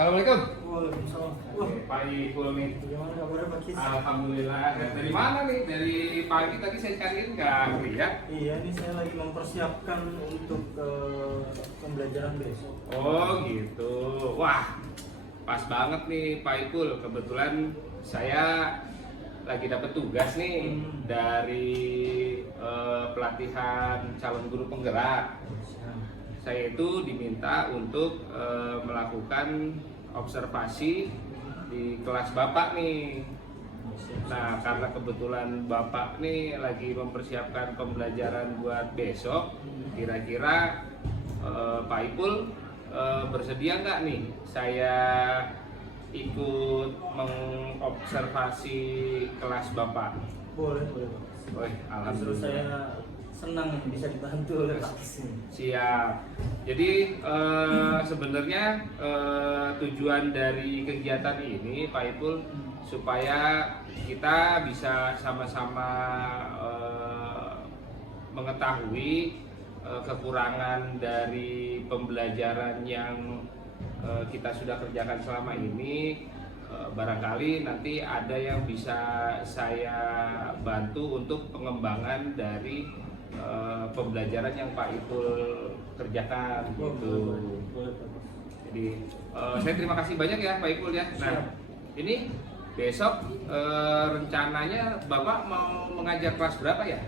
Assalamualaikum. Waalaikumsalam. Wah, Pak Ipul nih. gimana kabarnya Pak Kis? Alhamdulillah. Dari mana nih? Dari pagi tadi saya cariin nggak lihat. Iya, ini saya lagi mempersiapkan untuk pembelajaran besok. Oh gitu. Wah, pas banget nih Pak Ipul. Kebetulan saya lagi dapat tugas nih dari pelatihan calon guru penggerak. Saya itu diminta untuk melakukan observasi di kelas Bapak nih. Nah, karena kebetulan Bapak nih lagi mempersiapkan pembelajaran buat besok, kira-kira Pak Ipul bersedia nggak nih saya ikut mengobservasi kelas Bapak? Boleh Pak. Wih, Justru alhamdulillah. saya senang bisa dibantu oleh Pak Kis ini. Siap. Jadi sebenarnya tujuan dari kegiatan ini Pak Ipul supaya kita bisa sama-sama mengetahui kekurangan dari pembelajaran yang kita sudah kerjakan selama ini. Barangkali nanti ada yang bisa saya bantu untuk pengembangan dari pembelajaran yang Pak Ipul kerjakan gitu. Boleh Pak Kis. Jadi saya terima kasih banyak ya Pak Ipul ya. Nah, ini besok rencananya Bapak mau mengajar kelas berapa ya?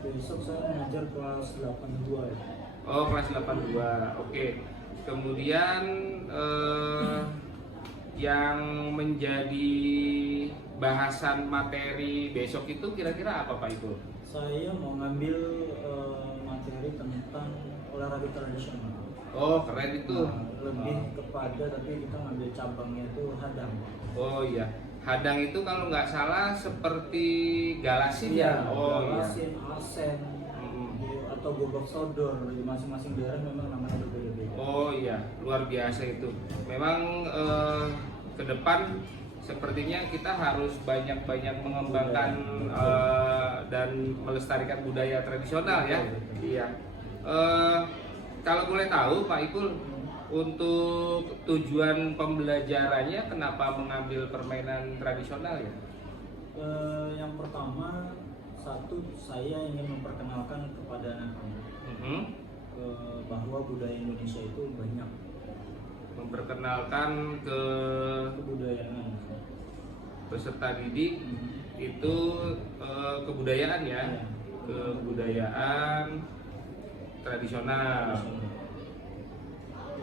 Besok saya mengajar kelas 82 ya. Oh, kelas 82. Oke. Kemudian yang menjadi bahasan materi besok itu kira-kira apa Pak Ipul? Saya mau ngambil materi tentang olahraga tradisional. Oh, keren itu. Lebih kepada tapi kita ngambil cabangnya itu hadang. Oh iya, hadang itu kalau nggak salah seperti galasin ya. Oh iya. Galasin, asen, atau gobak sodor di masing-masing daerah memang namanya berbeda-beda. Oh iya, luar biasa itu. Memang ke depan sepertinya kita harus banyak-banyak mengembangkan dan melestarikan budaya tradisional ya. Iya. Kalau boleh tahu Pak Ipul, untuk tujuan pembelajarannya kenapa mengambil permainan tradisional ya? Yang pertama, satu saya ingin memperkenalkan kepada anak-anak bahwa budaya Indonesia itu banyak. Memperkenalkan ke Kebudayaan. peserta didik itu kebudayaan ya, kebudayaan tradisional.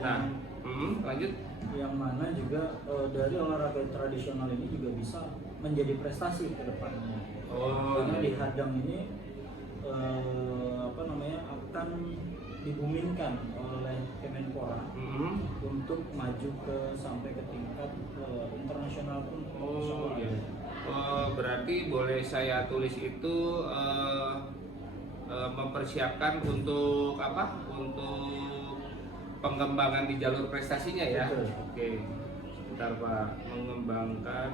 Nah, lanjut. Yang mana juga dari olahraga tradisional ini juga bisa menjadi prestasi ke depannya. Oh, Karena iya. di hadang ini akan dibumingkan oleh Kemenpora untuk maju sampai ke tingkat internasional pun. Oh iya. Berarti boleh saya tulis itu mempersiapkan untuk apa? Untuk pengembangan di jalur prestasinya ya. Betul. Oke. Bentar Pak, mengembangkan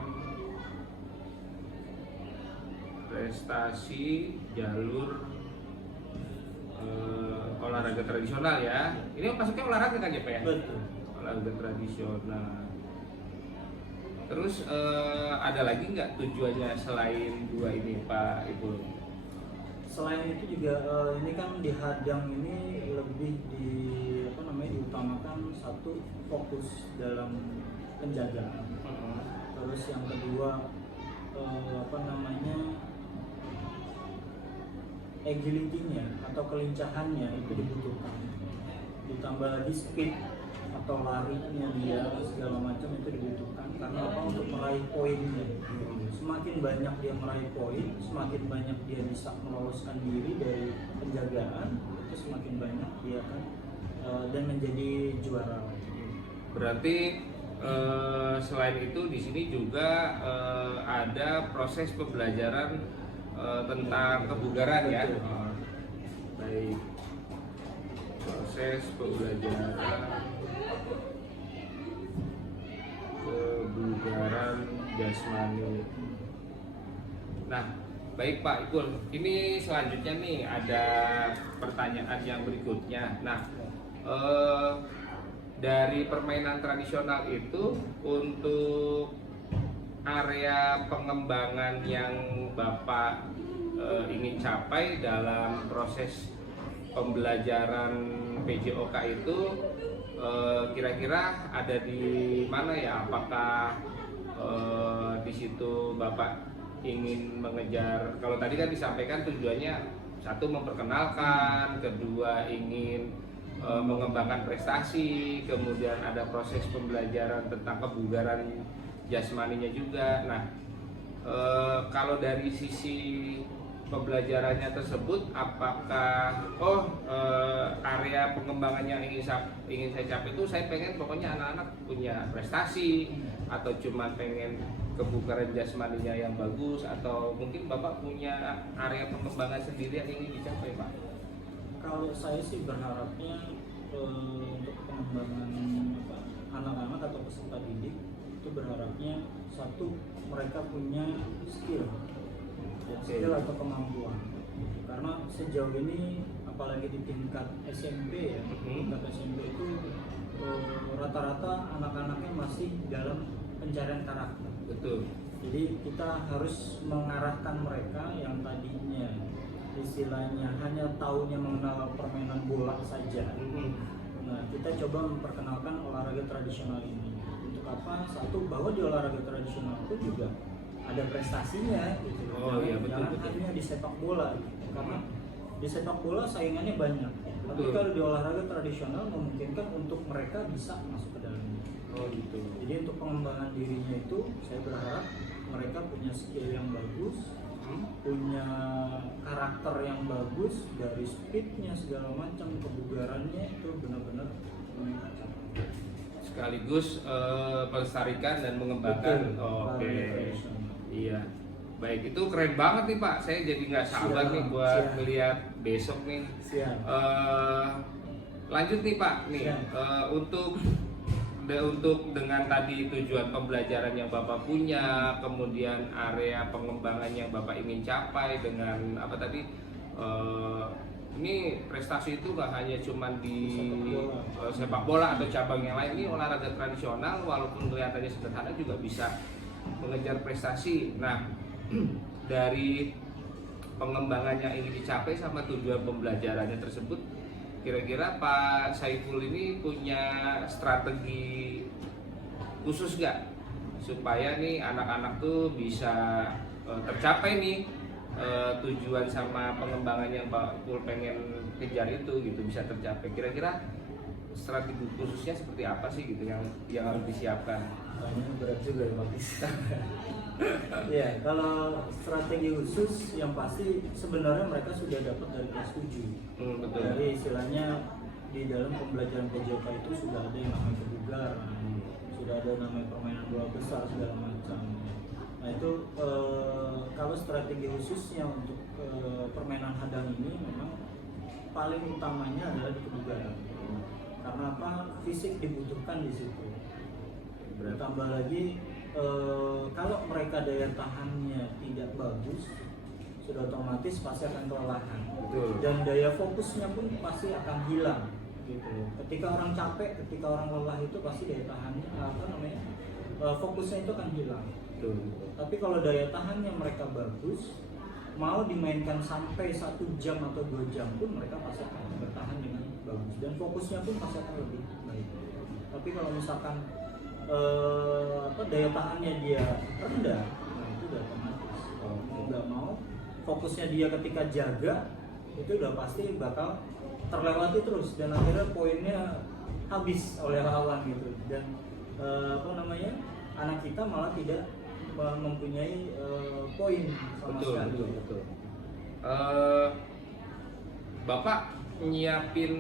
prestasi jalur olahraga tradisional ya. Ini masuknya olahraga kan ya Pak ya? Betul. Olahraga tradisional. Terus ada lagi nggak tujuannya selain dua ini Pak Ibu? Selain itu juga ini kan di hadang ini lebih diutamakan satu fokus dalam penjagaan. Terus yang kedua agility-nya atau kelincahannya itu dibutuhkan. Ditambah lagi speed atau larinya dia segala macam itu dibutuhkan karena apa? Untuk meraih poinnya. Semakin banyak dia meraih poin, semakin banyak dia bisa meloloskan diri dari penjagaan, itu semakin banyak dia akan dan menjadi juara. Berarti selain itu di sini juga ada proses pembelajaran tentang kebugaran ya. Baik. Proses pembelajaran kebugaran jasmani. Nah, baik Pak Ipul, ini selanjutnya nih ada pertanyaan yang berikutnya. Nah, dari permainan tradisional itu untuk area pengembangan yang Bapak ingin capai dalam proses pembelajaran PJOK itu kira-kira ada di mana ya? Apakah di situ Bapak ingin mengejar, kalau tadi kan disampaikan tujuannya satu memperkenalkan, kedua ingin mengembangkan prestasi, kemudian ada proses pembelajaran tentang kebugaran jasmaninya juga. Nah, kalau dari sisi pembelajarannya tersebut, apakah area pengembangan yang ingin saya capai itu saya pengen pokoknya anak-anak punya prestasi, atau cuma pengen kebugaran jasmaninya yang bagus, atau mungkin Bapak punya area pengembangan sendiri yang ingin dicapai, Pak? Kalau saya sih berharapnya untuk pengembangan anak-anak atau peserta didik itu berharapnya satu, mereka punya skill atau kemampuan. Karena sejauh ini apalagi di tingkat SMP ya, tingkat SMP itu rata-rata anak-anaknya masih dalam pencarian karakter. Betul. Jadi kita harus mengarahkan mereka yang tadinya istilahnya hanya taunya mengenal permainan bola saja. Nah, kita coba memperkenalkan olahraga tradisional ini. Untuk apa? Satu, bahwa di olahraga tradisional itu juga ada prestasinya gitu. Jangan hanya di sepak bola gitu. Karena di sepak bola saingannya banyak. Tapi kalau di olahraga tradisional memungkinkan untuk mereka bisa masuk ke dalamnya. Gitu. Jadi untuk pengembangan dirinya itu saya berharap mereka punya skill yang bagus, punya karakter yang bagus, dari speednya segala macam, kebugarannya itu benar-benar meningkat. Sekaligus melestarikan dan mengembangkan. Oke. Iya. Baik, itu keren banget nih Pak. Saya jadi nggak sabar nih buat melihat besok nih. Lanjut nih Pak. Nih untuk dengan tadi tujuan pembelajaran yang Bapak punya, kemudian area pengembangan yang Bapak ingin capai dengan apa tadi, ini prestasi itu nggak hanya cuma di sepak bola atau cabang yang lain. Ini olahraga tradisional walaupun kelihatannya sederhana juga bisa mengejar prestasi. Nah, dari pengembangan yang ingin dicapai sama tujuan pembelajarannya tersebut, kira-kira Pak Saiful ini punya strategi khusus nggak supaya nih anak-anak tuh bisa tercapai nih tujuan sama pengembangan yang Pak Saiful pengen kejar itu gitu, bisa tercapai? Kira-kira strategi khususnya seperti apa sih gitu yang harus disiapkan? Ini berat juga ya Pak. Ya, kalau strategi khusus yang pasti sebenarnya mereka sudah dapat dari kelas 7. Betul. Jadi istilahnya di dalam pembelajaran PJOK itu sudah ada yang namanya kebugaran, sudah ada namanya permainan bola besar segala macam. Nah itu kalau strategi khususnya untuk permainan hadang ini memang paling utamanya adalah di kebugaran. Karena apa? Fisik dibutuhkan di situ. Ditambah lagi kalau mereka daya tahannya tidak bagus, sudah otomatis pasti akan kelelahan. Betul. Dan daya fokusnya pun pasti akan hilang gitu. Ketika orang capek, ketika orang lelah itu pasti daya tahannya fokusnya itu akan hilang. Betul. Tapi kalau daya tahannya mereka bagus, mau dimainkan sampai 1 jam atau 2 jam pun mereka pasti akan bertahan dengan bagus dan fokusnya pun pasti akan lebih baik. Tapi kalau misalkan daya tahannya dia rendah, nah itu udah otomatis mau nggak mau fokusnya dia ketika jaga itu udah pasti bakal terlewati terus dan akhirnya poinnya habis oleh lawan gitu. Dan anak kita malah tidak mempunyai poin sama sekali. Betul. Bapak nyiapin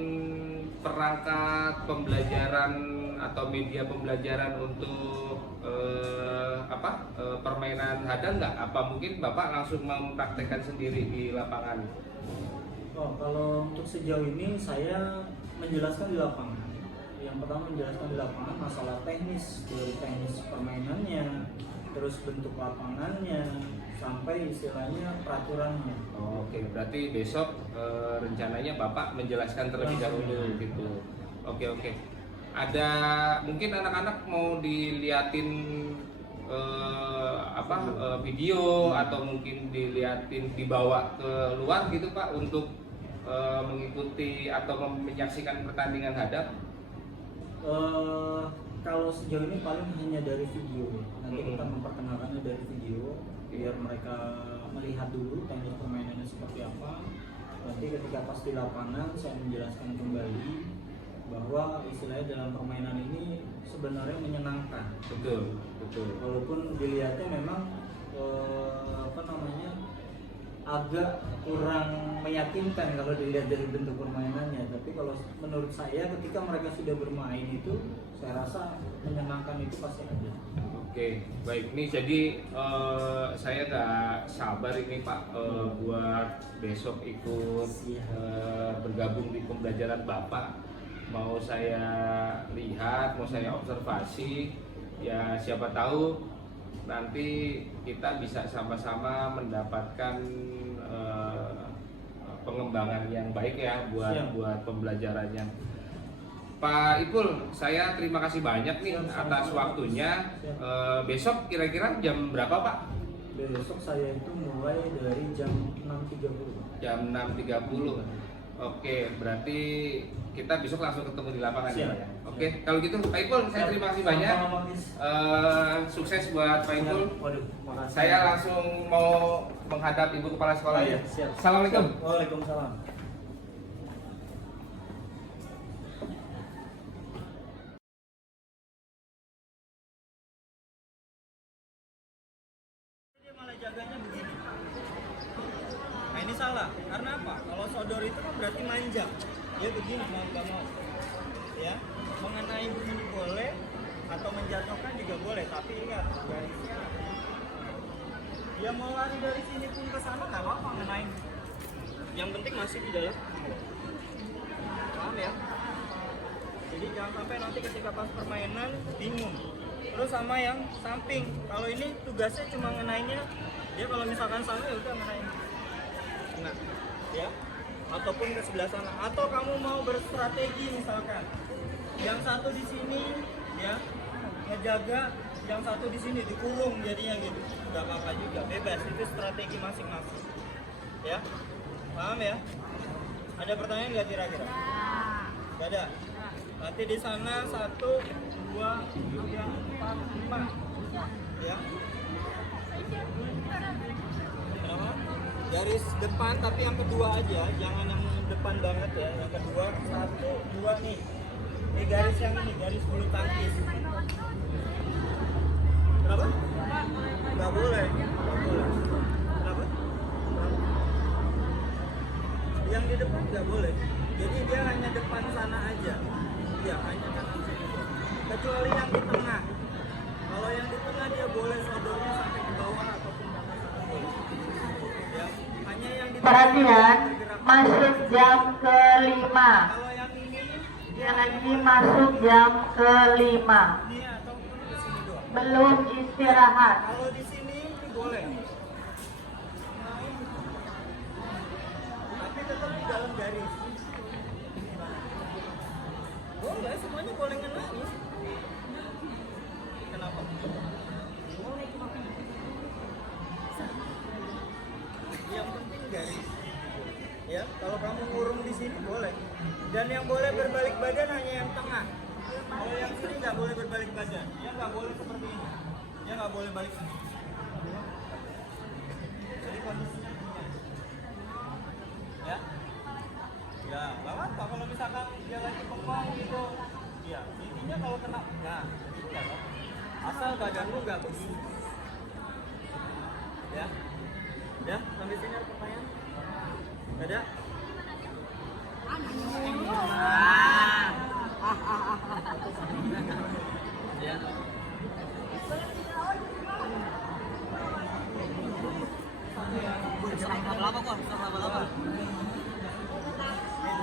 perangkat pembelajaran atau media pembelajaran untuk permainan hadang nggak? Apa mungkin Bapak langsung mempraktekkan sendiri di lapangan? Kalau untuk sejauh ini saya menjelaskan di lapangan. Yang pertama menjelaskan di lapangan masalah teknis, dari teknis permainannya, terus bentuk lapangannya, sampai istilahnya peraturannya. Oke, berarti besok rencananya Bapak menjelaskan terlebih dahulu gitu. Oke. ada mungkin anak-anak mau diliatin video atau mungkin diliatin dibawa ke luar gitu Pak untuk mengikuti atau menyaksikan pertandingan hadap? Kalau sejauh ini paling hanya dari video. Nanti kita memperkenalkannya dari video biar mereka melihat dulu teknik permainannya seperti apa. Nanti ketika pas di lapangan saya menjelaskan kembali bahwa istilahnya dalam permainan ini sebenarnya menyenangkan. Betul. Walaupun dilihatnya memang agak kurang meyakinkan kalau dilihat dari bentuk permainannya, tapi kalau menurut saya ketika mereka sudah bermain itu saya rasa menyenangkan itu pasti ada. Oke, baik nih jadi saya gak sabar ini Pak buat besok ikut bergabung di pembelajaran Bapak. Mau saya lihat, mau saya observasi, ya siapa tahu nanti kita bisa sama-sama mendapatkan pengembangan yang baik ya buat pembelajarannya. Pak Ipul, saya terima kasih banyak nih atas waktunya. Besok kira-kira jam berapa Pak? Besok saya itu mulai dari jam 6.30. Jam 6.30. Oke, berarti kita besok langsung ketemu di lapangan ya Pak ya? Oke, kalau gitu Pak Ipul, saya terima kasih banyak. Sukses buat Pak Ipul. Saya langsung mau menghadap Ibu Kepala Sekolah ya. Assalamualaikum. Waalaikumsalam. Dia malah jaganya begini. Nah ini salah, karena apa? Kalau sodor itu kan berarti manja. Dia begini mau nggak mau, ya mengenai begini boleh atau menjatuhkan juga boleh, tapi ingat garisnya. Dia mau lari dari sini pun ke sana nggak apa-apa ngenain. Yang penting masih di dalam. Paham ya? Jadi jangan sampai nanti ketika pas permainan bingung. Terus sama yang samping, kalau ini tugasnya cuma ngenainnya, dia kalau misalkan sana ya udah ngenain. Nah, ya. Ataupun ke sebelah sana, atau kamu mau berstrategi misalkan yang satu di sini ya ngejaga, yang satu di sini dikurung jadinya gitu, nggak apa-apa juga, bebas, itu strategi masing-masing ya. Paham ya? Ada pertanyaan nggak kira-kira? Nggak ada. Nanti di sana 1, 2, 3, 4, 5 ya. Kenapa? Garis depan tapi yang kedua aja, jangan yang depan banget ya. Yang kedua 1, 2 nih. Ini garis yang ini, garis bulu tangkis. Kenapa? Nggak boleh. Kenapa? Yang di depan nggak boleh. Jadi dia hanya depan sana aja. Iya, hanya kanan sini. Kecuali yang di tengah. Kalau yang di tengah dia boleh sodornya sampai ke bawah ataupun ke atas boleh. Ya, hanya yang di Perhatian, masuk jam ke-5. Kalau yang ini dia Lagi masuk jam ke-5. ini ataupun ke sini doang. Belum istirahat. Kalau di sini itu boleh. Tapi tetap di dalam garis. Boleh, semuanya boleh ngenain. Kenapa? Yang penting garis. Ya, kalau kamu ngurung di sini boleh. Dan yang boleh berbalik badan hanya yang tengah. Kalau yang sini nggak boleh berbalik badan. Dia nggak boleh seperti ini. Dia nggak boleh balik sini. Jadi kondisinya begini. Ya. Ya, nggak apa-apa kalau misalkan dia lagi bengong gitu. Ya, intinya kalau kena, nah, itu nggak apa-apa. Asal badanmu nggak begini. Ya. Ya, sampai sini ada pertanyaan? Nggak ada? Ya. Ini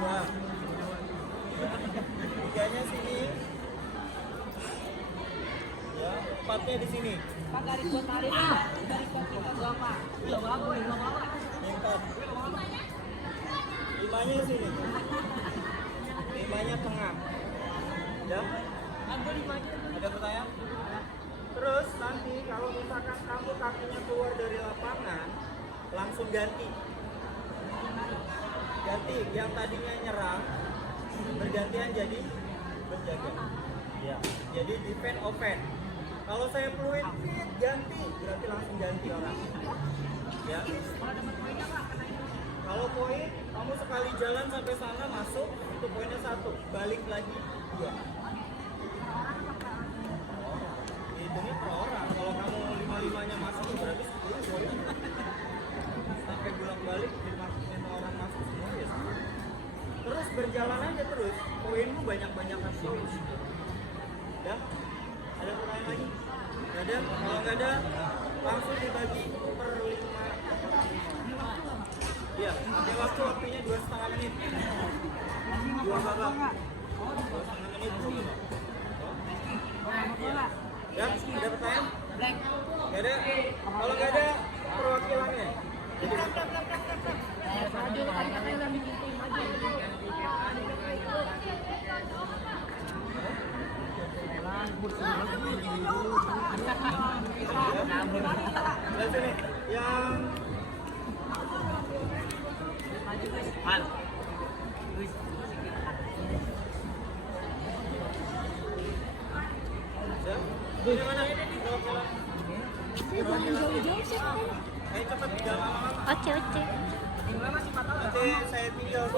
2. Tiganya sini. Ya, 4-nya di sini. Pak garis buat tarik garis buat kita berapa? Iya, berapa? Yang 4. 5-nya sini. 5-nya tengah. Ya? Ada pertanyaan? Terus nanti kalau misalkan kamu kakinya keluar dari lapangan, langsung ganti. Ganti, yang tadinya nyerang bergantian jadi berjaga. Ya. Jadi defend offense. Kalau saya fluid fit ganti, berarti langsung ganti orang. Ya. Kalau poin, kamu sekali jalan sampai sana masuk, itu poinnya 1, balik lagi 2. Hitungnya per orang. Kalau kamu 5-5-nya masuk, berarti 10 poin. Sampai bolak-balik 5 orang masuk semua ya sama. Terus berjalan aja terus, poinmu banyak-banyakan poin. Ya? Ada pertanyaan lagi? Gak ada? Kalau nggak ada, langsung dibagi per 5. Iya, ada waktunya 2,5 menit. 2 babak. 2,5 menit. Ya. Ya, ada pertanyaan? Gak ada? Kalau nggak ada, perwakilannya. Lihat sini, yang ini mana? Ayo cepat, jangan lama-lama. Oke. Nanti saya tinggal.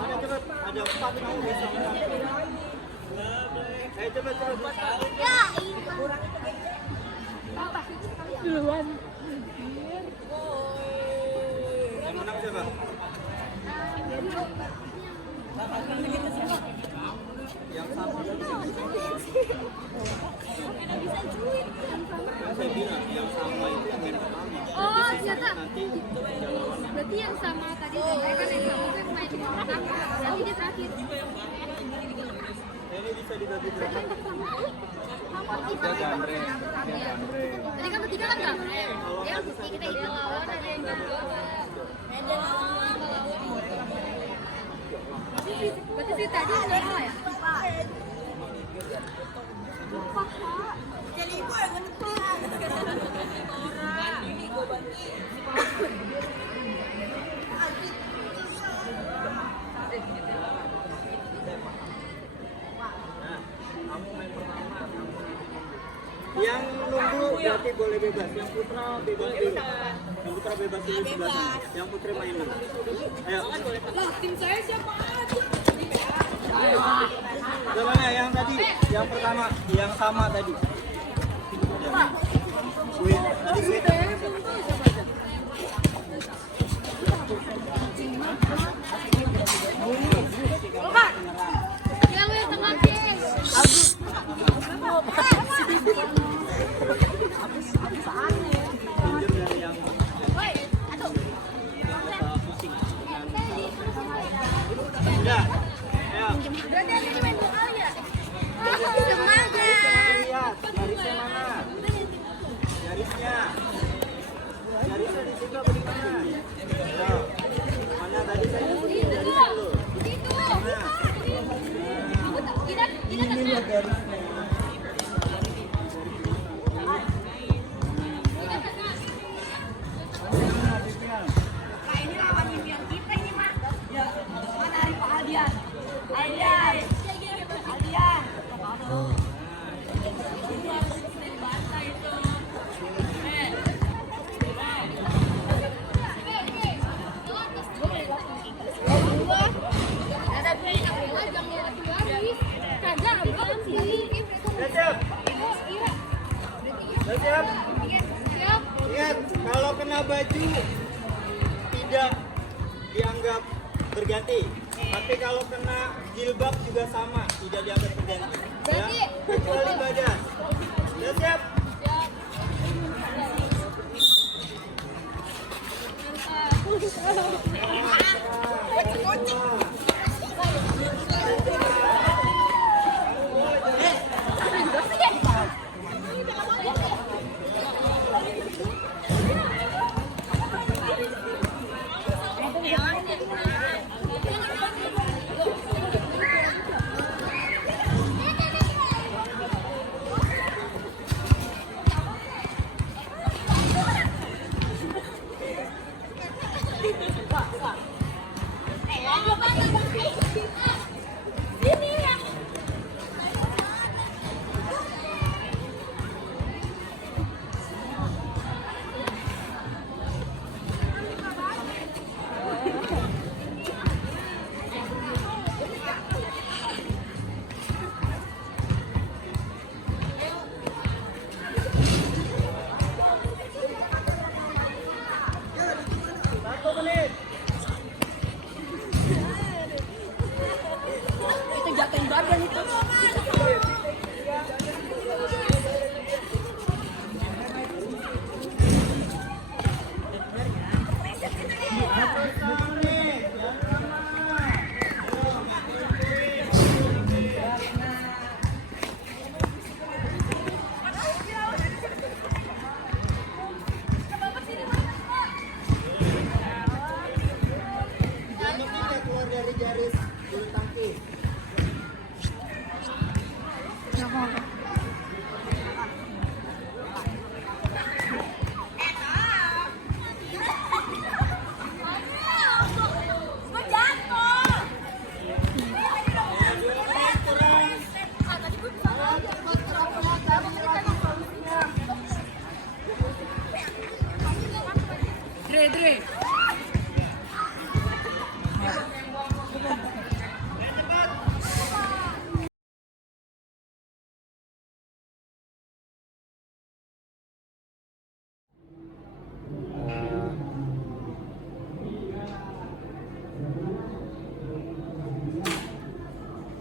Ada cepat, ada 4 kamu bisa menang. Ayo cepat. Duluan. Yang menang siapa? Yang sama. Saya bilang yang sama itu yang main pertama. Oh, ternyata. Nanti jalan. Berarti yang sama tadi kan yang sama kan main di belakang. Nanti dia terakhir. Ini bisa dibagi berapa? Dia gambreng. Tadi kan bertiga kan gambreng. Ya, kita ide lawan ada yang gambreng. Berarti sih tadi ada salah ya? Jadi ibu yang ngedepan. Ini gue bagi. Kamu main pertama. Yang nunggu berarti boleh bebas. Yang putra bebas dulu. Yang putra bebas dulu sebelah sana. Yang putri main dulu. Ayo. Lah, tim saya siapa aja? Coba yang tadi, yang pertama, yang sama tadi. Sweet, tadi sweet. Bukan. Yang tengah deh. Pinjam dari yang pusing. Udah. Ayo. Lihat, garisnya mana? Garisnya di situ apa di mana? Ayo. Mana tadi saya garisnya dulu. Mana? Ini lihat garisnya. Nah, ini lawan impian kita ini, Mak. Ya, mana hari Pak Aldian? Aldian. Siap. Ingat, kalau kena baju tidak dianggap berganti. Tapi kalau kena jilbab juga sama, tidak dianggap berganti. Ya, kecuali badan. Sudah siap?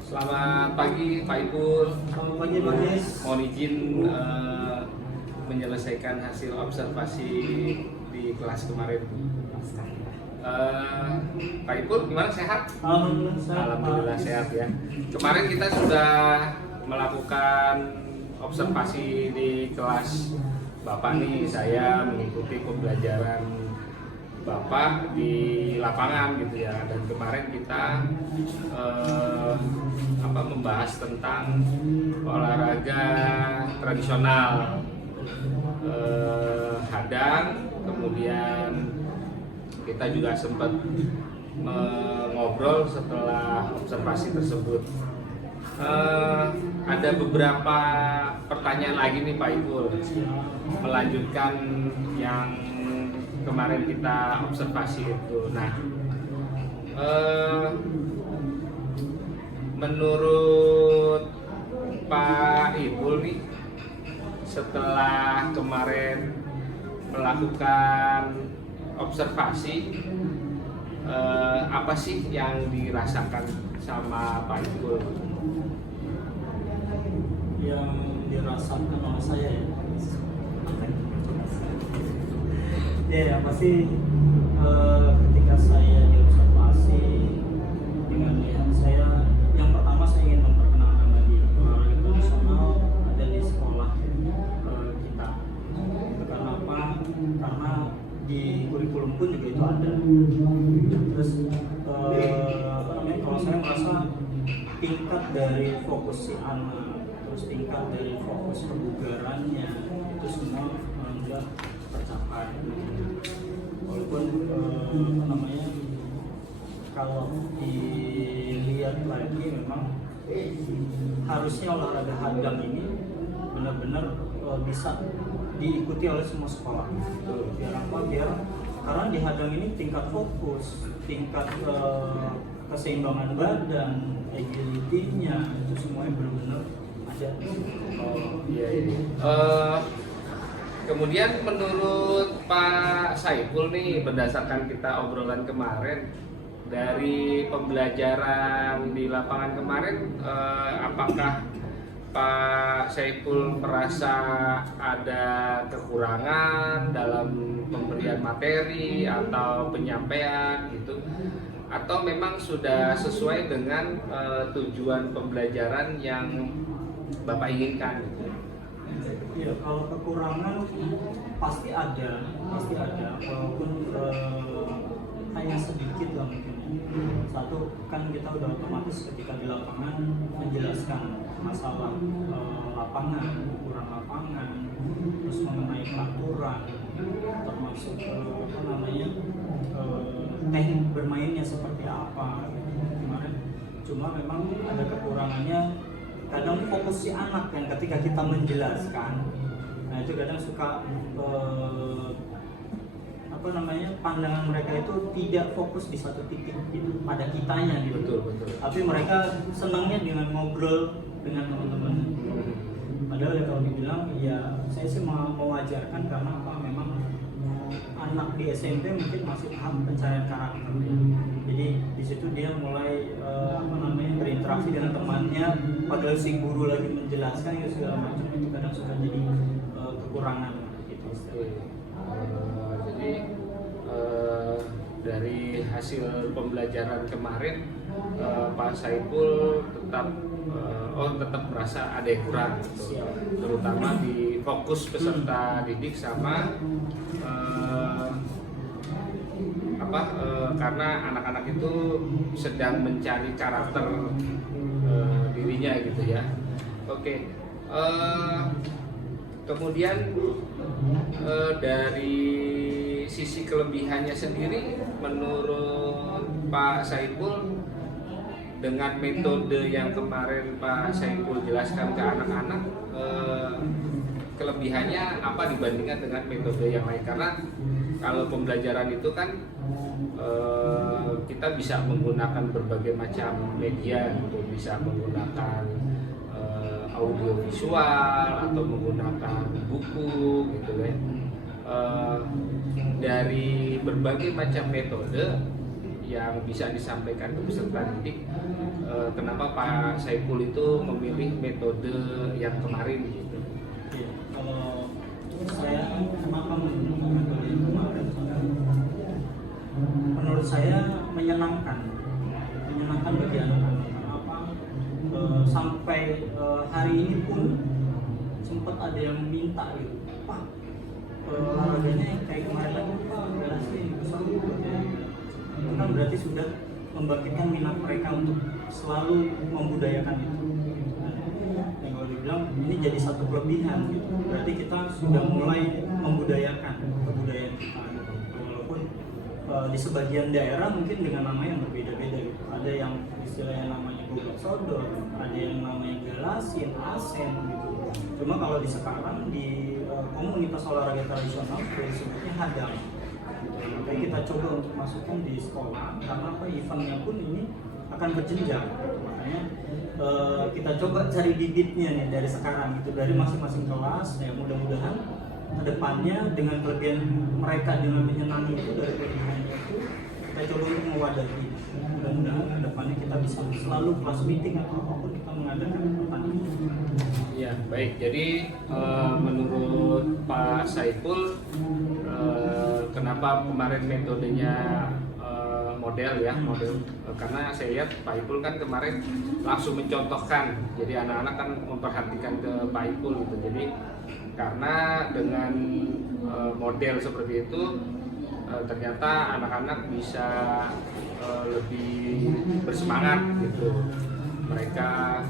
Selamat pagi Pak Ipul. Selamat pagi Pak Des. Mohon izin menyelesaikan hasil observasi di kelas kemarin. Pak Ipul gimana, sehat? Alhamdulillah sehat. Alhamdulillah sehat ya. Kemarin kita sudah melakukan observasi di kelas Bapak nih. Saya mengikuti pembelajaran Bapak di lapangan gitu ya. Dan kemarin kita membahas tentang olahraga tradisional, hadang, kemudian kita juga sempat ngobrol setelah observasi tersebut. Ada beberapa pertanyaan lagi nih Pak Ipul, melanjutkan yang kemarin kita observasi itu. Nah, menurut Pak Ipul nih, setelah kemarin melakukan observasi, apa sih yang dirasakan sama Pak Ipul? Yang dirasakan oleh saya ya pasti ketika saya diobservasi dengan lihat saya, yang pertama saya ingin memperkenalkan lagi olahraga tradisional ada di sekolah kita. Karena apa? Karena di kurikulum pun juga itu ada. Terus kalau saya merasa tingkat dari fokus si anak, terus tingkat dari fokus kebugarannya itu semua sudah tercapai. Walaupun kalau dilihat lagi memang harusnya olahraga hadang ini benar-benar bisa diikuti oleh semua sekolah. Biar apa? Karena di hadang ini tingkat fokus, tingkat keseimbangan badan, agility-nya itu semuanya benar-benar ada. Kemudian menurut Pak Saiful nih, berdasarkan kita obrolan kemarin, dari pembelajaran di lapangan kemarin, apakah Pak Saiful merasa ada kekurangan dalam pemberian materi atau penyampaian gitu, atau memang sudah sesuai dengan tujuan pembelajaran yang Bapak inginkan gitu? Ya, kalau kekurangan pasti ada, walaupun hanya sedikit lah mungkin. Satu, kan kita udah otomatis ketika di lapangan menjelaskan masalah lapangan, ukuran lapangan, terus mengenai peraturan, termasuk teknik bermainnya seperti apa. Kemarin cuma memang ada kekurangannya. Kadang fokus si anak yang ketika kita menjelaskan, nah itu kadang suka pandangan mereka itu tidak fokus di satu titik gitu, pada kitanya gitu. Betul. Tapi mereka senangnya dengan ngobrol dengan teman-teman. Padahal ya kalau dibilang ya saya sih mewajarkan karena apa, memang anak di SMP mungkin masih tahap pencarian karakter. Jadi di situ dia mulai berinteraksi dengan temannya, padahal si guru lagi menjelaskan itu segala macam, itu kadang suka jadi kekurangan gitu. Jadi dari hasil pembelajaran kemarin, Pak Saiful tetap merasa ada yang kurang gitu. Terutama di fokus peserta didik sama karena anak-anak itu sedang mencari karakter dirinya gitu ya. Oke. Kemudian dari sisi kelebihannya sendiri, menurut Pak Saiful, dengan metode yang kemarin Pak Saiful jelaskan ke anak-anak, kelebihannya apa dibandingkan dengan metode yang lain? Karena kalau pembelajaran itu kan kita bisa menggunakan berbagai macam media gitu, bisa menggunakan audio visual atau menggunakan buku gitu ya. Dari berbagai macam metode yang bisa disampaikan ke peserta didik kenapa Pak Saiful itu memilih metode yang kemarin gitu. Ya, kalau saya kenapa memilih metode yang kemarin? Menurut saya menyenangkan bagi anak-anak. Kenapa? Sampai hari ini pun sempat ada yang minta gitu, Pak, olahraganya kayak kemarin lagi Pak, sih besar itu kan berarti sudah membangkitkan minat mereka untuk selalu membudayakan itu. Dan kalau dibilang ini jadi satu kelebihan gitu, berarti kita sudah mulai membudayakan kebudayaan kita gitu. Walaupun di sebagian daerah mungkin dengan nama yang berbeda-beda gitu. Ada yang istilahnya namanya gobak sodor, ada yang namanya galasin, asen gitu. Cuma kalau di sekarang di komunitas olahraga tradisional disebutnya hadang. Makanya kita coba untuk masukkan di sekolah karena apa, eventnya pun ini akan berjenjang. Makanya kita coba cari bibitnya nih dari sekarang gitu, dari masing-masing kelas. Ya mudah-mudahan kedepannya dengan kelebihan mereka dengan menyenangi itu, dari kelebihannya itu kita coba untuk mewadahi. Mudah-mudahan kedepannya kita bisa selalu kelas meeting atau apapun kita mengadakan pertandingan. Ya baik, jadi menurut Pak Saiful kenapa kemarin metodenya model karena saya lihat Pak Ipul kan kemarin langsung mencontohkan, jadi anak-anak kan memperhatikan ke Pak Ipul gitu. Jadi karena dengan model seperti itu ternyata anak-anak bisa lebih bersemangat gitu. Mereka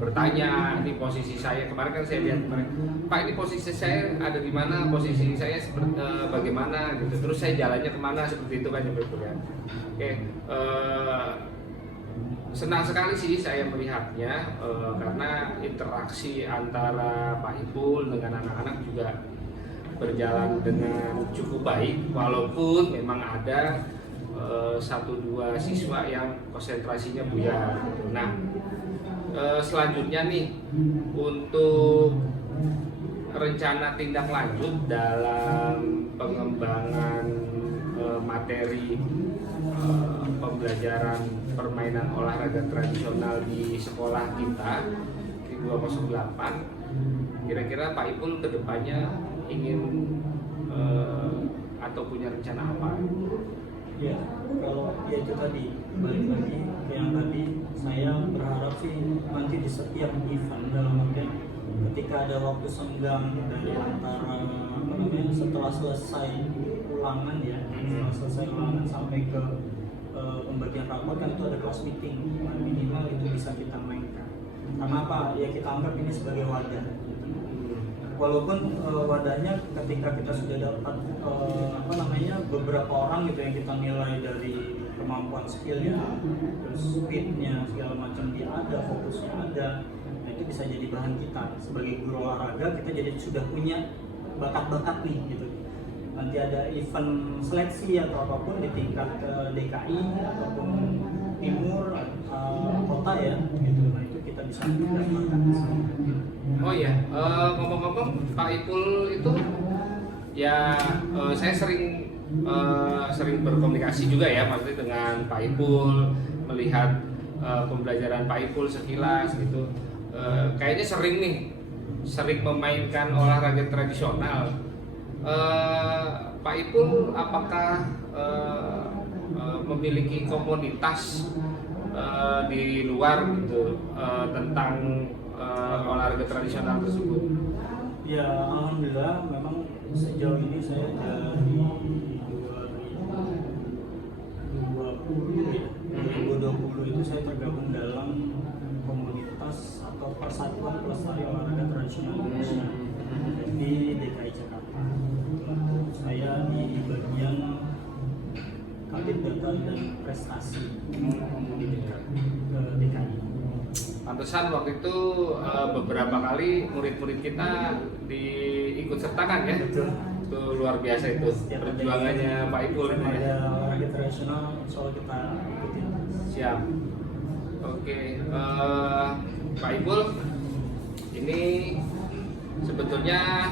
bertanya, ini posisi saya kemarin kan saya lihat kemarin, Pak ini posisi saya ada di mana, posisi saya seperti bagaimana gitu, terus saya jalannya kemana, seperti itu kan ya Pak ya. Oke, senang sekali sih saya melihatnya karena interaksi antara Pak Ipul dengan anak-anak juga berjalan dengan cukup baik, walaupun memang ada 1-2 siswa yang konsentrasinya buyar. Nah, selanjutnya nih untuk rencana tindak lanjut dalam pengembangan materi pembelajaran permainan olahraga tradisional di sekolah kita di 208, kira-kira Pak Ipul kedepannya ingin atau punya rencana apa? Ya, kalau ya itu tadi balik lagi ke yang tadi, saya berharap sih nanti di setiap event dalam artian ketika ada waktu senggang dari antara setelah selesai ulangan ya, setelah selesai ulangan sampai ke pembagian rapor kan itu ada kelas meeting, minimal itu bisa kita mainkan. Karena apa? Ya kita anggap ini sebagai wadah. Walaupun wadahnya ketika kita sudah dapat beberapa orang gitu yang kita nilai dari kemampuan skillnya, terus speednya segala macam dia ada, fokusnya ada, nah itu bisa jadi bahan kita sebagai guru olahraga. Kita jadi sudah punya bakat-bakat nih gitu. Nanti ada event seleksi atau apapun di tingkat DKI ataupun timur kota ya gitu, nah itu kita bisa mendapatkan. Oh ya, ngomong-ngomong Pak Ipul itu ya saya sering berkomunikasi juga ya, maksudnya dengan Pak Ipul, melihat pembelajaran Pak Ipul sekilas gitu. Kayaknya sering memainkan olahraga tradisional. Pak Ipul apakah memiliki komunitas di luar gitu tentang olahraga tradisional tersebut? Ya alhamdulillah, memang sejauh ini saya dari 2020 itu saya tergabung dalam komunitas atau Persatuan Pelestari Olahraga Tradisional Indonesia di DKI Jakarta. Saya di bagian Kabit Data dan Prestasi di DKI. Pantesan waktu itu beberapa kali murid-murid kita diikut sertakan ya. Betul. Itu luar biasa itu perjuangannya Pak Ipul itu ya. Ada olahraga tradisional, soal kita ikutin. Siap. Oke, Pak Ipul, ini sebetulnya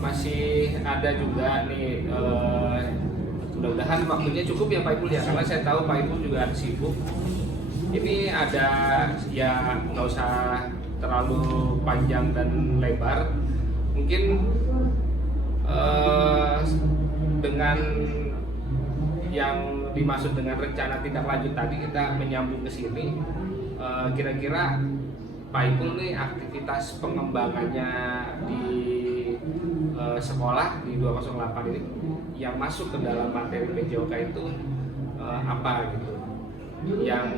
masih ada juga nih mudah-mudahan waktunya cukup ya Pak Ipul ya, karena saya tahu Pak Ipul juga sibuk. Ini ada ya nggak usah terlalu panjang dan lebar. Mungkin dengan yang dimaksud dengan rencana tindak lanjut tadi kita menyambung ke sini, kira-kira Pak Ipul nih aktivitas pengembangannya di sekolah di 208 ini yang masuk ke dalam materi PJOK itu apa gitu, yang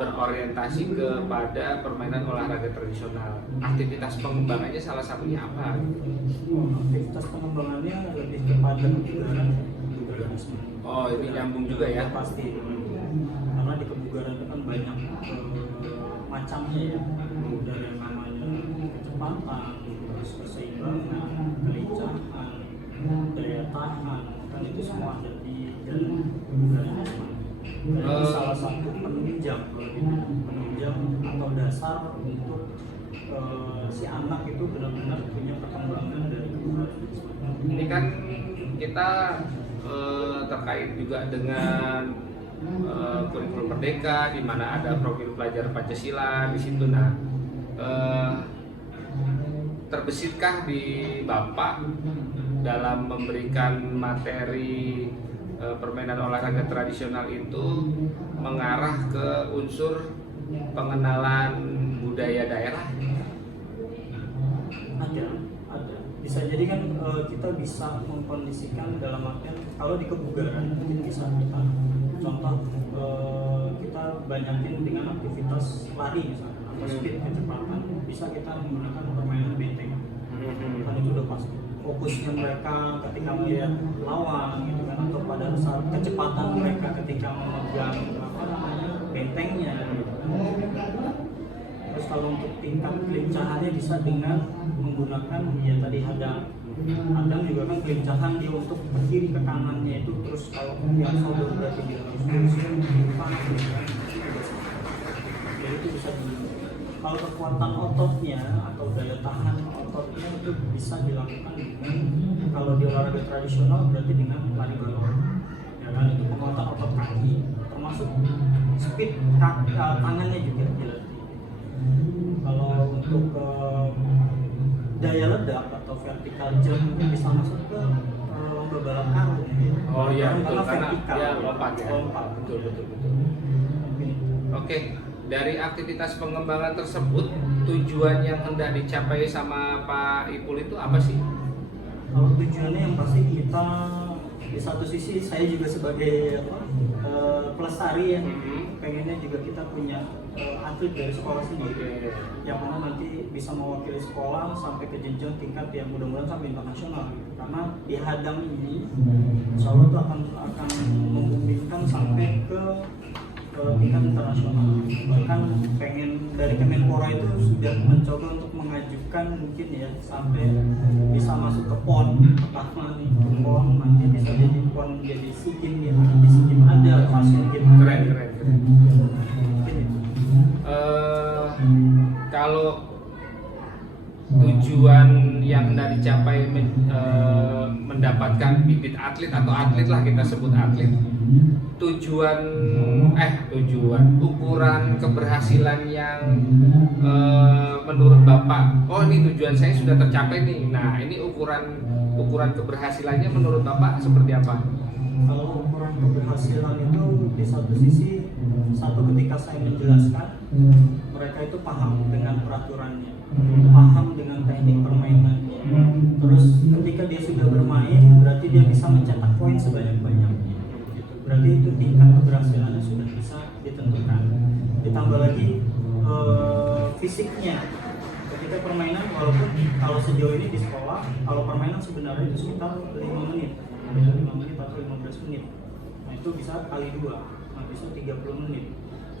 berorientasi kepada permainan olahraga tradisional. Aktivitas pengembangannya salah satunya apa? Aktivitas pengembangannya lebih kepada kebugaran. Oh, ini nyambung juga ya? Pasti. Karena di kebugaran itu kan banyak macamnya ya. Dari yang namanya kecepatan, terus keseimbangan, kelincahan, daya tahan, kan itu semua ada di dalam kebugaran itu. Dan itu salah satu penunjang atau dasar untuk si anak itu benar-benar punya perkembangan dari kebugaran. Ini kan kita terkait juga dengan kurikulum Merdeka, di mana ada profil pelajar Pancasila di situ. Nah, terbesitkah di Bapak dalam memberikan materi permainan olahraga tradisional itu mengarah ke unsur pengenalan budaya daerah? Ada. Bisa jadi kan kita bisa mengkondisikan dalam artian kalau di kebugaran mungkin bisa kita contoh kita banyakin dengan aktivitas lari misalnya atau speed kecepatan, bisa kita menggunakan permainan benteng. Kan itu udah pasti fokusnya mereka ketika melihat lawan gitu kan, atau pada saat kecepatan mereka ketika memegang bentengnya gitu. Terus kalau untuk tingkat kelincahannya bisa dengan menggunakan ya tadi hadang juga kan kelincahan dia untuk ke kiri ke kanannya itu, terus kalau yang solo berarti dia harus ya itu bisa kalau kekuatan ototnya atau daya tahan ototnya itu bisa dilakukan dengan kalau di olahraga tradisional berarti dengan lari balon ya kan, itu penguatan otot kaki termasuk speed tangannya juga dilatih. Kalau untuk daya ledak atau vertical jump mungkin bisa masuk ke lomba balap karung. Oh iya, betul, karena vertikal, ya lompat ya. Lompat. Betul. Oke, dari aktivitas pengembangan tersebut, tujuan yang hendak dicapai sama Pak Ipul itu apa sih? Kalau tujuannya yang pasti kita di satu sisi saya juga sebagai pelestari ya, pengennya juga kita punya atlet dari sekolah sendiri yang mana nanti bisa mewakili sekolah sampai ke jenjang tingkat yang mudah-mudahan sampai internasional gitu. Karena di hadang ini insya Allah itu akan memungkinkan sampai ke tingkat internasional. Bahkan pengen dari Kemenpora itu sudah mencoba untuk mengajukan mungkin ya sampai bisa masuk ke PON pertama nih, PON nanti bisa jadi PON jadi SEA Games ya, di SEA Games ada Asian Games. Keren. Kalau tujuan yang hendak dicapai mendapatkan bibit atlet atau atlet lah kita sebut atlet, tujuan ukuran keberhasilan yang menurut Bapak, oh ini tujuan saya sudah tercapai nih. Nah, ini ukuran keberhasilannya menurut Bapak seperti apa? Kalau ukuran keberhasilan itu di satu sisi, satu ketika saya menjelaskan mereka itu paham dengan peraturannya, paham dengan teknik permainannya. Terus ketika dia sudah bermain, berarti dia bisa mencetak poin sebanyak-banyaknya. Berarti itu tingkat keberhasilannya sudah bisa ditentukan. Ditambah lagi fisiknya. Ketika permainan, walaupun kalau sejauh ini di sekolah, kalau permainan sebenarnya itu sekitar 5 menit. 5 menit atau 15 menit. Nah itu bisa kali 2, nah bisa 30 menit.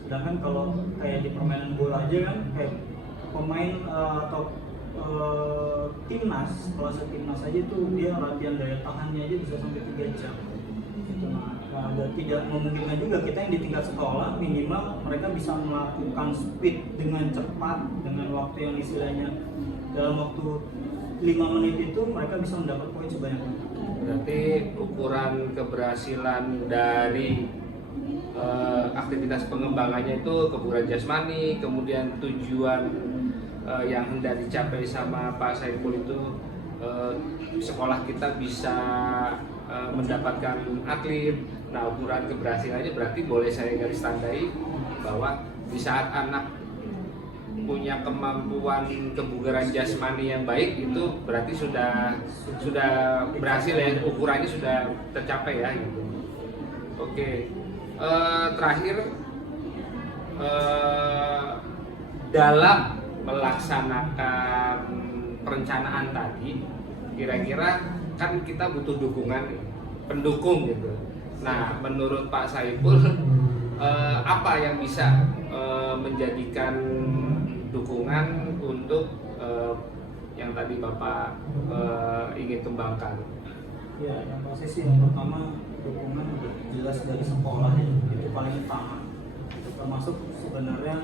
Sedangkan kalau kayak di permainan bola aja kan, kayak pemain atau timnas, kelas timnas aja tuh dia latihan daya tahannya aja bisa sampai 3 jam. Gitu. Nah, tidak memungkinkan juga kita yang di tingkat sekolah minimal mereka bisa melakukan speed dengan cepat dengan waktu yang istilahnya dalam waktu 5 menit itu mereka bisa mendapat poin sebanyak-banyaknya. Berarti ukuran keberhasilan dari aktivitas pengembangannya itu kebugaran jasmani, kemudian tujuan yang hendak dicapai sama Pak Saiful itu sekolah kita bisa mendapatkan atlet. Nah, ukuran keberhasilannya berarti boleh saya garis tandai bahwa di saat anak punya kemampuan kebugaran jasmani yang baik itu berarti sudah berhasil ya, ukurannya sudah tercapai ya gitu. Oke. Terakhir dalam melaksanakan perencanaan tadi, kira-kira kan kita butuh dukungan pendukung gitu. Nah, menurut Pak Saiful apa yang bisa menjadikan dukungan untuk yang tadi Bapak ingin kembangkan? Ya, yang pasti sih yang pertama dukungan udah jelas dari sekolah ya, itu paling utama. Termasuk sebenarnya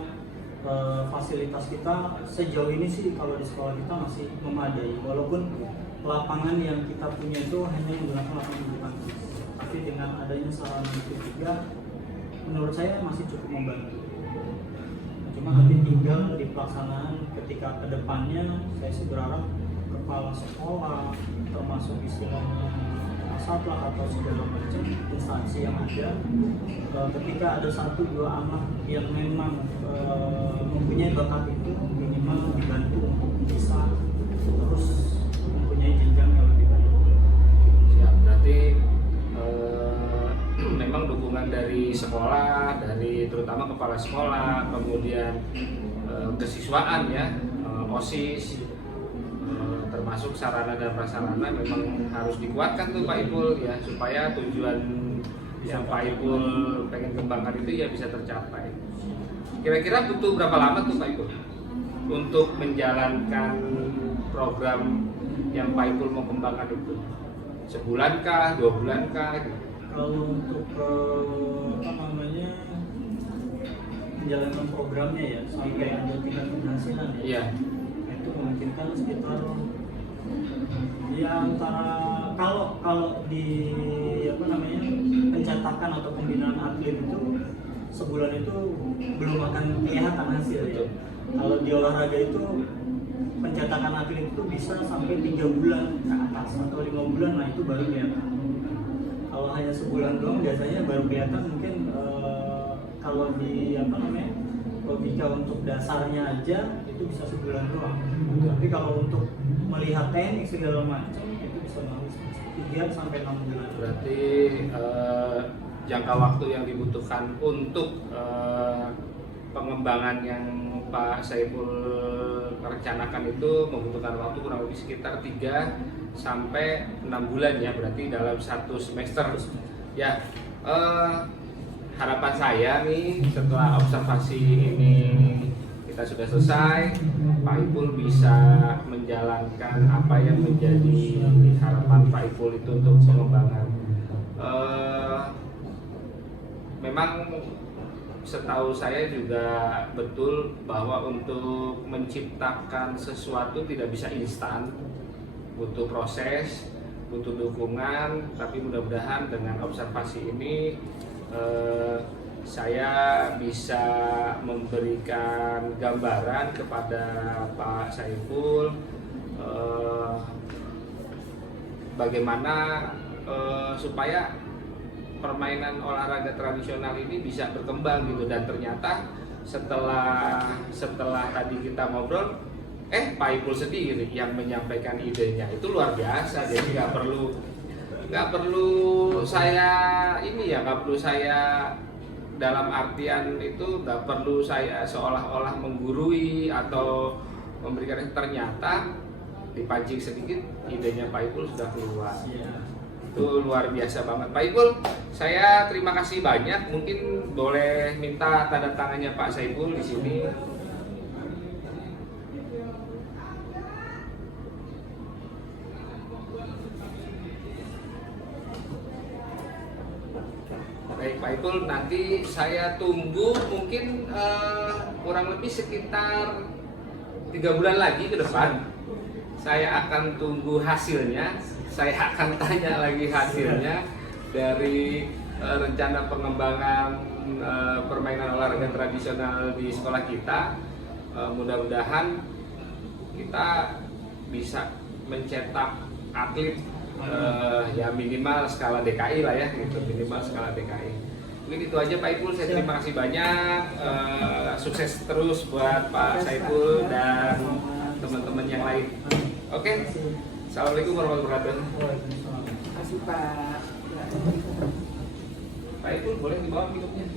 fasilitas kita sejauh ini sih kalau di sekolah kita masih memadai, walaupun lapangan yang kita punya itu hanya menggunakan lapangan bulu tangkis. Tapi dengan adanya sarana itu juga menurut saya masih cukup membantu. Cuma nanti tinggal di pelaksanaan ketika kedepannya saya sih berharap kepala sekolah termasuk istilahnya asatlah atau segala macam instansi yang ada, ketika ada 1-2 anak yang memang mempunyai bakat itu minimal dibantu untuk bisa terus mempunyai jenjang yang lebih baik. Siap, berarti memang dukungan dari sekolah, dari terutama kepala sekolah, kemudian kesiswaan ya, OSIS, termasuk sarana dan prasarana memang harus dikuatkan tuh Pak Ipul ya, supaya tujuan yang Pak Ipul pengen kembangkan itu ya bisa tercapai. Kira-kira butuh berapa lama tuh Pak Ipul untuk menjalankan program yang Pak Ipul mau kembangkan itu? Sebulan kah, 2 bulan kah? Kalau untuk menjalankan programnya ya sampai ada tingkat keberhasilan ya, Iya. itu memungkinkan sekitar ya antara kalau di pencetakan atau pembinaan atlet itu sebulan itu belum akan kelihatan hasil ya. Kalau di olahraga itu pencetakan atlet itu bisa sampai 3 bulan ke atas atau 5 bulan, nah itu baru kelihatan. Kalau hanya sebulan doang biasanya baru kelihatan mungkin kalau di logika untuk dasarnya aja itu bisa sebulan doang. Tapi kalau untuk melihat teknik segala macam itu bisa 3-6 bulan. Berarti jangka waktu yang dibutuhkan untuk pengembangan yang Pak Saiful rencanakan itu membutuhkan waktu kurang lebih sekitar 3-6 bulan ya, berarti dalam 1 semester ya. Harapan saya nih setelah observasi ini kita sudah selesai, Pak Ipul bisa menjalankan apa yang menjadi harapan Pak Ipul itu untuk pengembangan. Memang setahu saya juga betul bahwa untuk menciptakan sesuatu tidak bisa instan, butuh proses, butuh dukungan. Tapi mudah-mudahan dengan observasi ini saya bisa memberikan gambaran kepada Pak Saiful bagaimana supaya permainan olahraga tradisional ini bisa berkembang gitu. Dan ternyata setelah tadi kita ngobrol, Pak Ipul sendiri yang menyampaikan idenya, itu luar biasa. Jadi nggak perlu saya dalam artian itu nggak perlu saya seolah-olah menggurui atau memberikan, ternyata dipancing sedikit idenya Pak Ipul sudah keluar. Itu luar biasa banget Pak Ipul. Saya terima kasih banyak. Mungkin boleh minta tanda tangannya Pak Saiful di sini. Baik Pak Ipul, nanti saya tunggu mungkin kurang lebih sekitar 3 bulan lagi ke depan. saya akan tunggu hasilnya. Saya akan tanya lagi hasilnya dari rencana pengembangan permainan olahraga tradisional di sekolah kita. Mudah-mudahan kita bisa mencetak atlet ya minimal skala DKI lah ya, gitu, minimal skala DKI. Mungkin itu aja Pak Ipul, saya terima kasih banyak. Sukses terus buat Pak Saiful dan teman-teman yang lain. Oke, Assalamualaikum warahmatullahi wabarakatuh. Waalaikumsalam. Kasih Pak. Pak Ipul boleh dibawa minumnya.